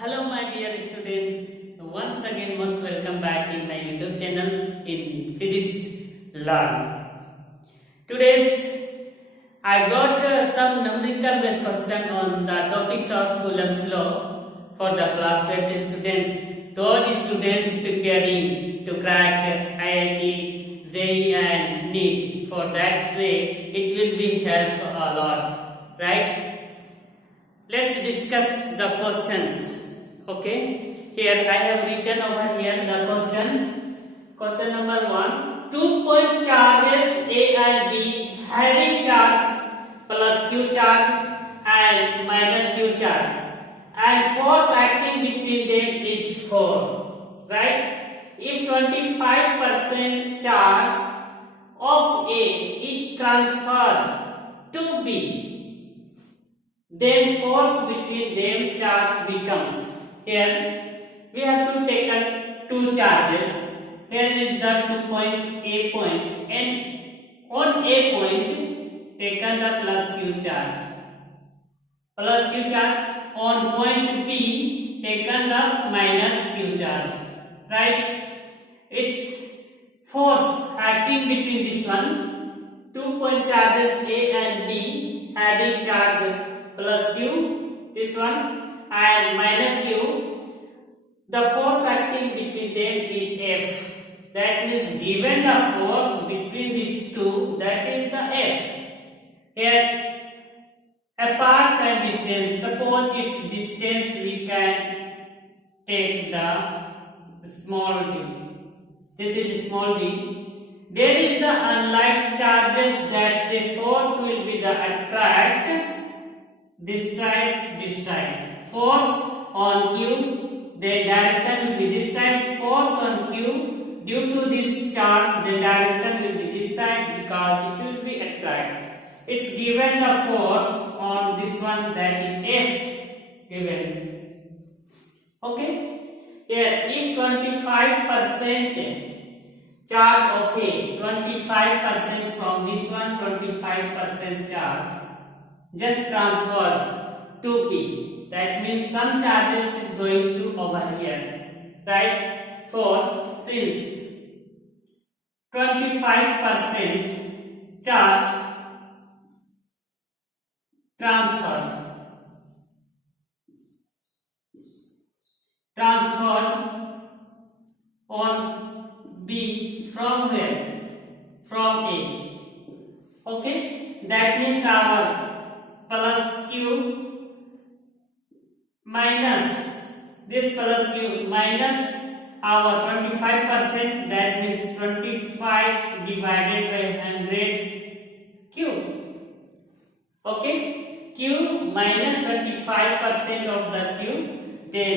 Hello, my dear students. Once again, most welcome back in my YouTube channels in Physics Learn. Today's I brought some numerical based question on the topics of Coulomb's law for the class 12 students. Those students preparing to crack IIT, JEE and NEET. For that way, it will be helpful a lot, right? Let's discuss the questions. Okay, here I have written over here the question. Question number 1. 2-point charges A and B having charge plus Q charge and minus Q charge, and force acting between them is 4. Right? If 25% charge of A is transferred to B, then force between them charge becomes. Here we have to take two charges. Here is the 2 point A point, and on A point taken the plus Q charge. Plus Q charge. On point B taken the minus Q charge. Right? It's force acting between this one. 2 point charges A and B having charge plus Q, this one, and minus Q. The force acting between them is F. That means given the force between these two, that is the F. Here, apart and distance, suppose its distance we can take the small d. This is small d. There is the unlike charges that say force will be the attract this side. Force on Q, the direction will be this side. Force on Q, due to this charge, the direction will be this side because it will be attract. It's given the force on this one, that is F given. Okay? Here, if 25% charge of A, 25% from this one, 25% charge, just transfer to B. That means some charges is going to over here, right? For since 25% charge transferred on B from where? From A. Okay? That means our plus Q minus this plus Q minus our 25%, that means 25 divided by 100 Q. Okay? Q minus 25% of the Q, then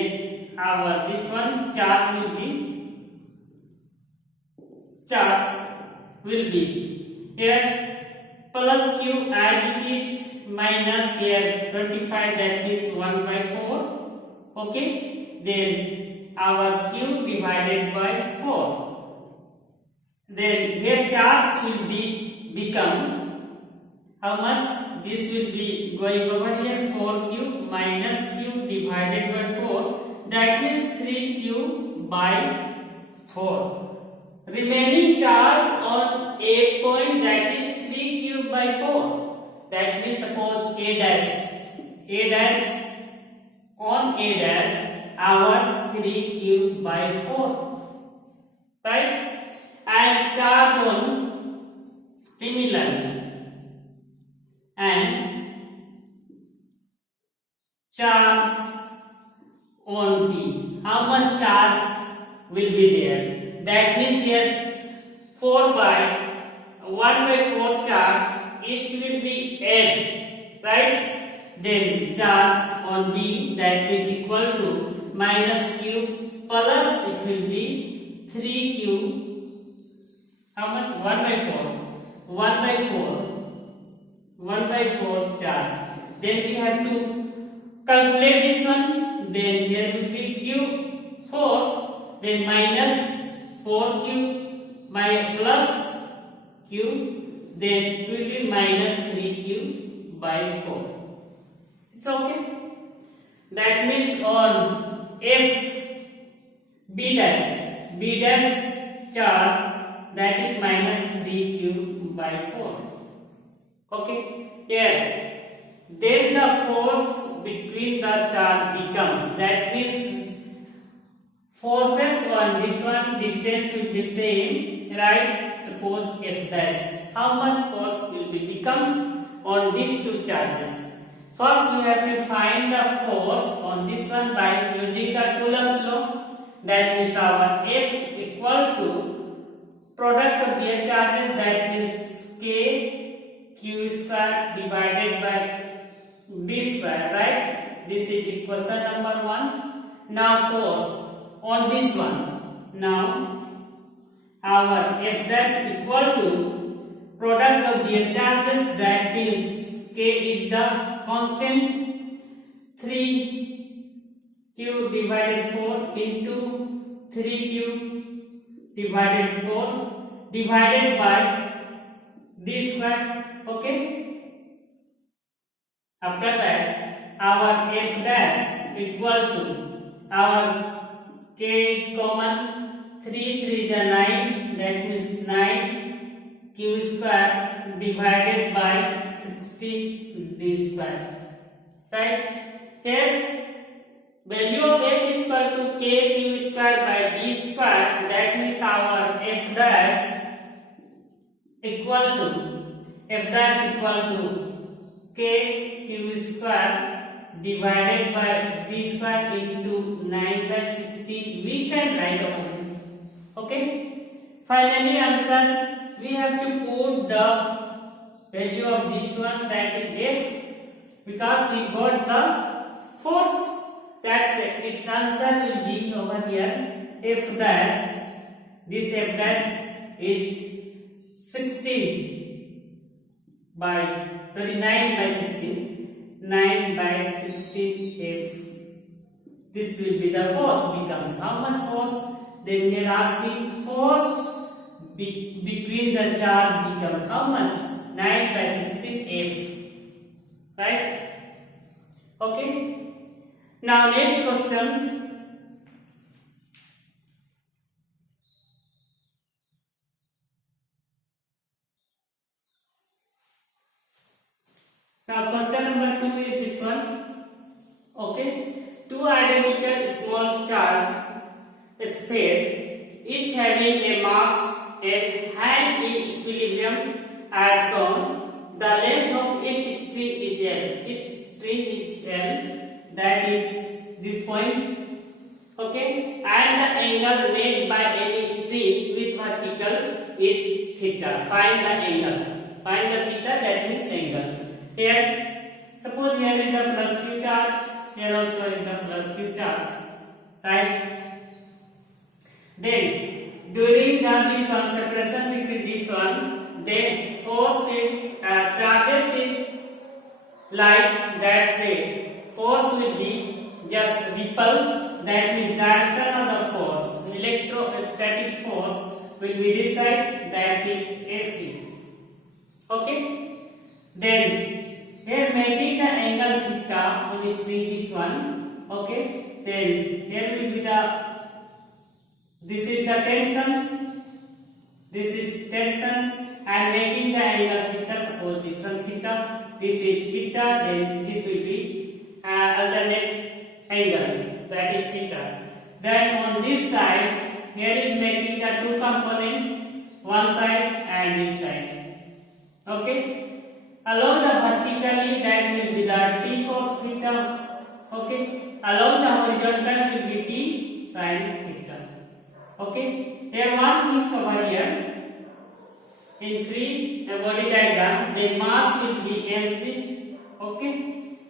our this one charge will be here plus Q as it is minus here 25, that is 1 by 4. Okay, then our Q divided by 4. Then here charge will become how much? This will be going over here 4Q minus Q divided by 4. That means 3Q by 4. Remaining charge on A point, that is 3Q by 4. That means suppose A dash on A dash our 3Q by 4. Right? And charge on similarly. And charge on B. How much charge will be there? That means here 4 by 1 by 4 charge, it will be 8, right? Then charge on B, that is equal to minus Q plus it will be 3Q. How much? 1 by 4. 1 by 4 charge. Then we have to calculate this one. Then here will be Q 4. Then minus 4Q plus Q, then it will be minus 3Q by 4. It's okay. That means on F B dash charge, that is minus 3q by 4. Okay, here then the force between the charge becomes, that means forces on this one distance will be same, right? Suppose F dash, how much force will be becomes on these two charges. First we have to find the force on this one by using the Coulomb's law. That means our F equal to product of their charges, that is K Q square divided by B square, right? This is equation number 1. Now force on this one. Now our F dash equal to product of their charges, that is K is the constant, 3q divided 4 into 3q divided 4 divided by b square. Okay, after that our F dash equal to, our K is common, 3 3 is 9, that means 9q square divided by 16 b square, right? Here value of F is equal to kq square by b square, that means our F dash equal to kq square divided by b square into 9 by 16. We can write over here. Okay, finally answer, we have to put the value of this one, that is F, because we got the force. That's it. Its answer will be over here F dash. This F dash is 9 by 16. 9 by 16 F. This will be the force becomes. How much force? Then we are asking force between the charge becomes how much? 9 by 16 F. Right? Okay. Now next question. Now question number 2 is this one. Okay. Two identical small charge sphere, each having a mass and hand in equilibrium as shown. The length of each string is L. Each string is L. That is this point. Okay. And the angle made by any string with vertical is theta. Find the angle. Find the theta, that means angle. Here, suppose here is the plus q charge. Here also is the plus q charge. Right? Then during this one separation between this one, then force is charges is like that way. Force will be just ripple, that means direction of the force. Electrostatic force will be this side, that is Fe. Okay. Then here making the angle theta, we see this one. Okay. Then here will be the, this is the tension, this is tension, and making the angle theta. Suppose this one theta, this is theta, then this will be alternate angle, that is theta. Then on this side, here is making the two component, one side and this side. Okay. Along the vertically, that will be the t cos theta. Okay. Along the horizontal will be t sin theta. Okay. Here one thing over here, in free body diagram, the mass will be mg. Okay.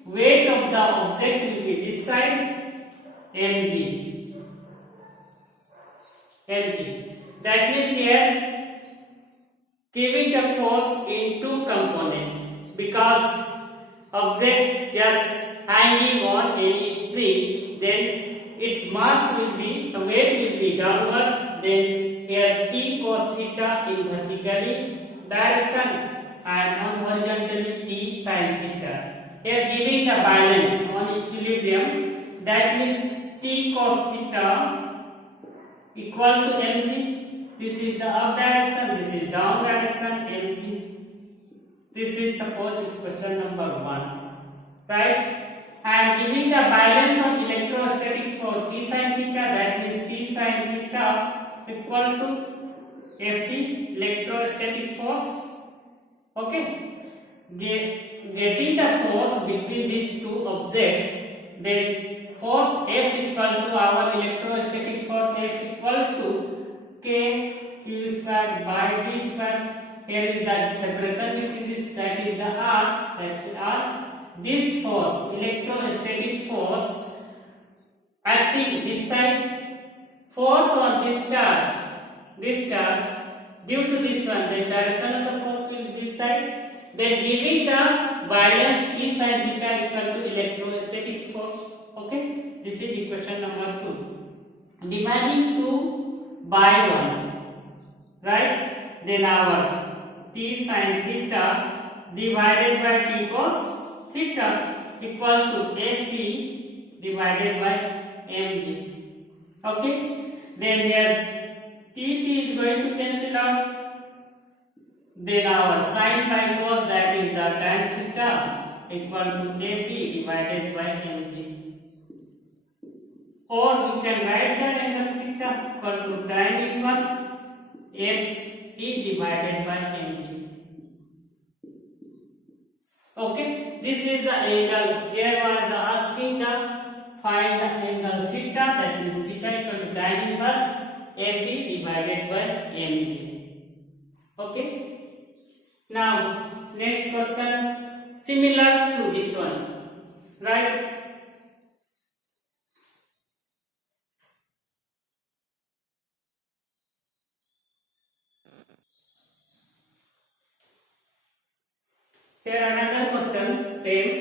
Weight of the object will be this side, mg. That means here giving the force in two components, because object just hanging on any string, then its mass will be, the weight will be downward, then here t cos theta in vertically direction and on horizontally t sin theta. Here giving the balance on equilibrium, that means T cos theta equal to mg. This is the up direction, this is down direction, mg. This is suppose question number 1, right? And giving the balance of electrostatics for T sin theta, that means T sin theta equal to Fe electrostatic force. Okay, getting the force between these two objects, then force F equal to our electrostatic force F equal to K Q square by D square. Here is the separation between this, that is the R, that's the R. This force, electrostatic force, acting this side, force on this charge, due to this one, the direction of the force will be this side, then giving the balance T sin theta equal to electrostatic force. Okay, this is equation number 2. Dividing 2 by 1, right? Then our T sin theta divided by T cos theta equal to Fe divided by mg. Okay, then here T is going to cancel out. Then our sin by cos, that is the tan theta equal to Fe divided by mg. Or we can write the angle theta equal to tan inverse Fe divided by mg. Okay, this is the angle. Here was the asking the find the angle theta, that is theta equal to tan inverse Fe divided by mg. Okay. Now next question similar to this one, right? Here another question, same.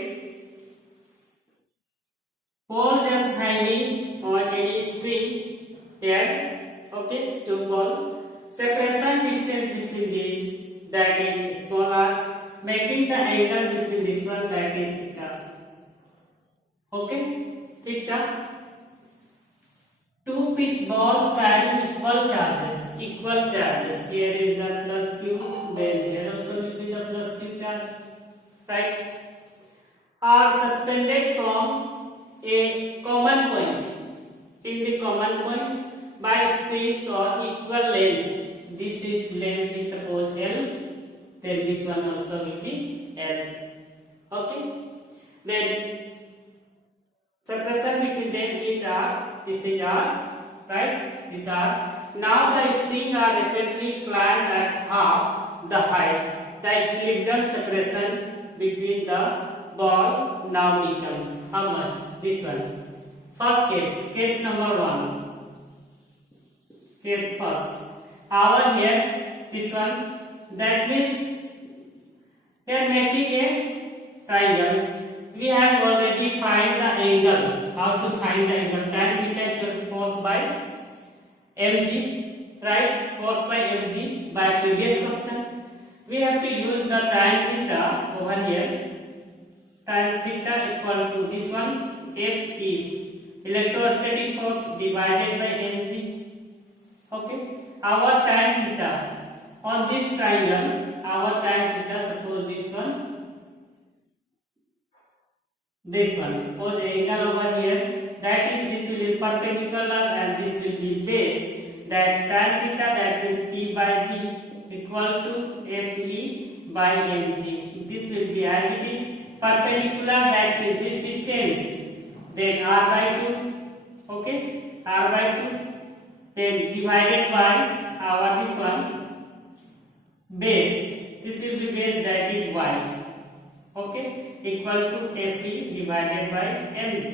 Ball just hanging on any string here. Okay, two ball. Separation distance between these, that is smaller, making the angle between this one, that is theta. Okay, theta. Two pitch balls carrying equal charges. Here is the plus q, then here also will be the plus q charge. Right, are suspended from a common point. In the common point by strings of equal length. This is length is suppose L, then this one also will be L. Okay, then separation between them is R. This is R, right? This R. Now the strings are rapidly climbed at half the height. The equilibrium separation between the ball now becomes how much? This one. First case number 1. Case first. Our here, this one. That means here making a triangle. We have already find the angle. How to find the angle? Tan theta equal to force by mg, right? Force by mg by previous question. We have to use the tan theta over here. Tan theta equal to this one, Fe, electrostatic force divided by mg. Okay, our tan theta on this triangle, our tan theta, suppose this one, suppose the angle over here, that is this will be perpendicular and this will be base. That tan theta, that is P by B equal to Fe by mg. This will be as it is. Perpendicular, that is this distance, then R by 2. Okay, R by 2, then divided by our this one base. This will be base, that is Y. Okay, equal to Fe divided by mg.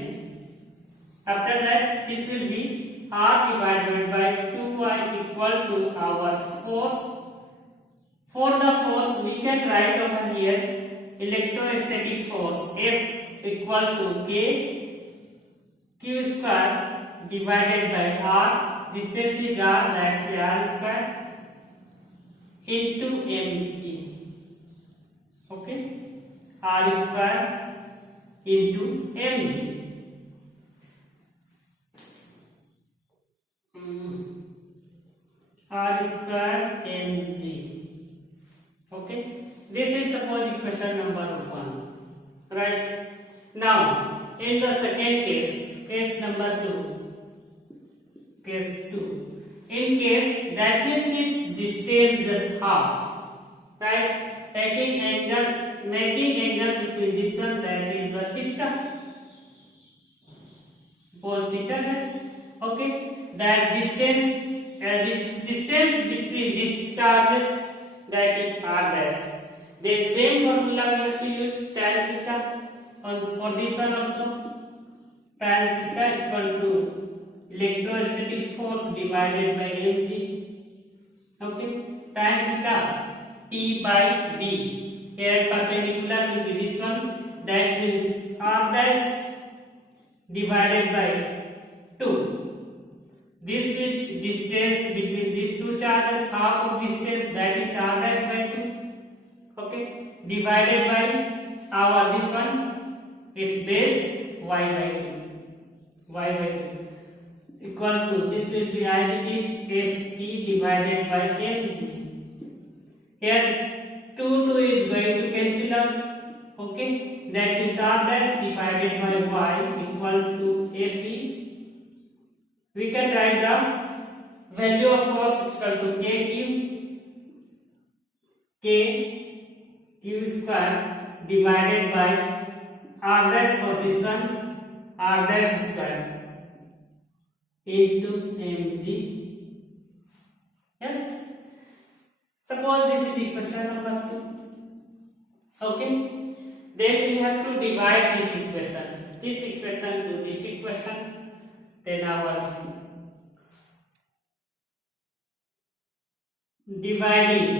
After that, this will be R divided by 2y equal to our force. For the force, we can write over here electrostatic force F equal to K Q square divided by R. Distance is R, that's R square into mg. Okay, R square into mg. r square mg. Okay, this is suppose equation number 1, right? Now in the second case number 2, case 2, in case that means its distance just half, right? Making angle between this one, that is the theta, cos theta dash. Okay, that distance between these charges, that is r dash. Then same formula we have to use tan theta and for this one also. Tan theta equal to electrostatic force divided by mg. Okay, tan theta T by d. Here perpendicular will be this one, that means r dash divided by 2. This is distance between these two charges, half of distance, that is r dash by 2. Okay, divided by our this one, its base y by 2. Y by 2 equal to, this will be as it is, ft divided by mg. Here 2 is going to cancel out. Okay, that is r dash divided by y equal to fe. We can write the value of force equal to k q square divided by r dash for this one, r dash square into mg. Yes, suppose this is equation number 2. Okay, then we have to divide this equation to this equation. Then our dividing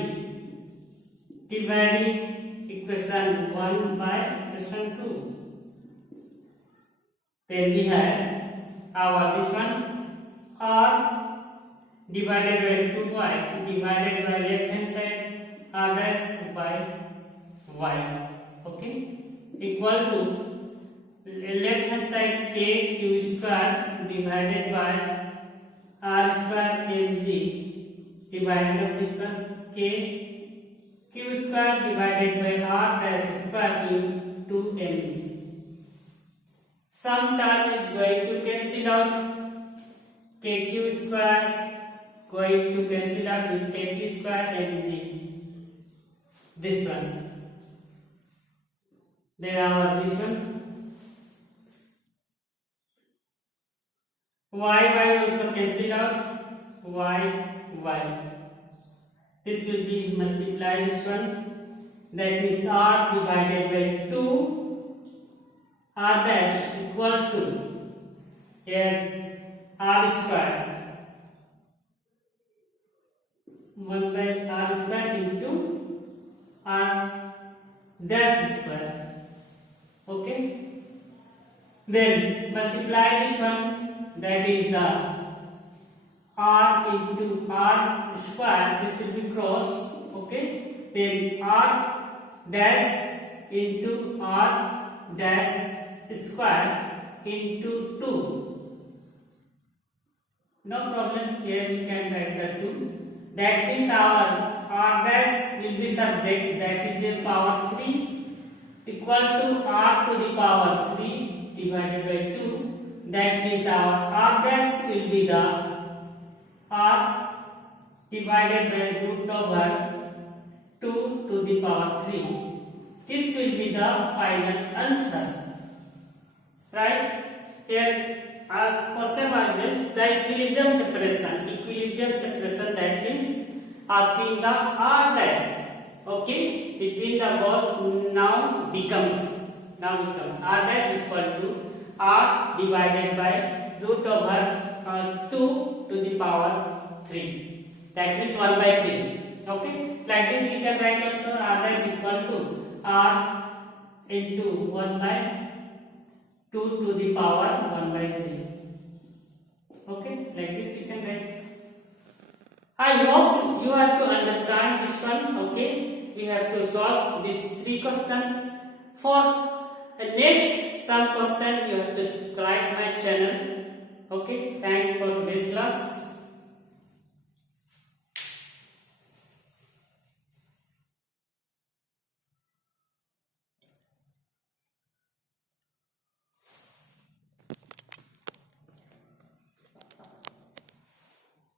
equation 1 by equation 2. Then we have our this one, r divided by 2y divided by left hand side, r dash by y. Okay, equal to left hand side k q square divided by r square mg divided by this one, k q square divided by r dash square into mg. Some term is going to cancel out. Kq square going to cancel out with kq square mg. This one. Then our this one. Y also cancel out. Y. This will be multiply this one. That is r divided by 2 r dash equal to here r square 1 by r square into r dash square. Okay, then multiply this one, that is the r into r square, this will be cross. Okay, then r dash into r dash square into 2. No problem, here we can write the 2. That means our r dash will be subject, that is the power 3 equal to r to the power 3 divided by 2. That means our r dash will be the r divided by root over 2 to the power 3. This will be the final answer. Right? Here question was the equilibrium separation. That means asking the r dash. Okay, between the both now becomes r dash equal to r divided by root over 2 to the power 3. That means 1 by 3. Okay, like this we can write also r dash equal to r into 1 by 2 to the power 1 by 3. Okay, like this we can write. I hope you have to understand this one. Okay, we have to solve these 3 questions. For the next some question you have to subscribe my channel. Okay, thanks for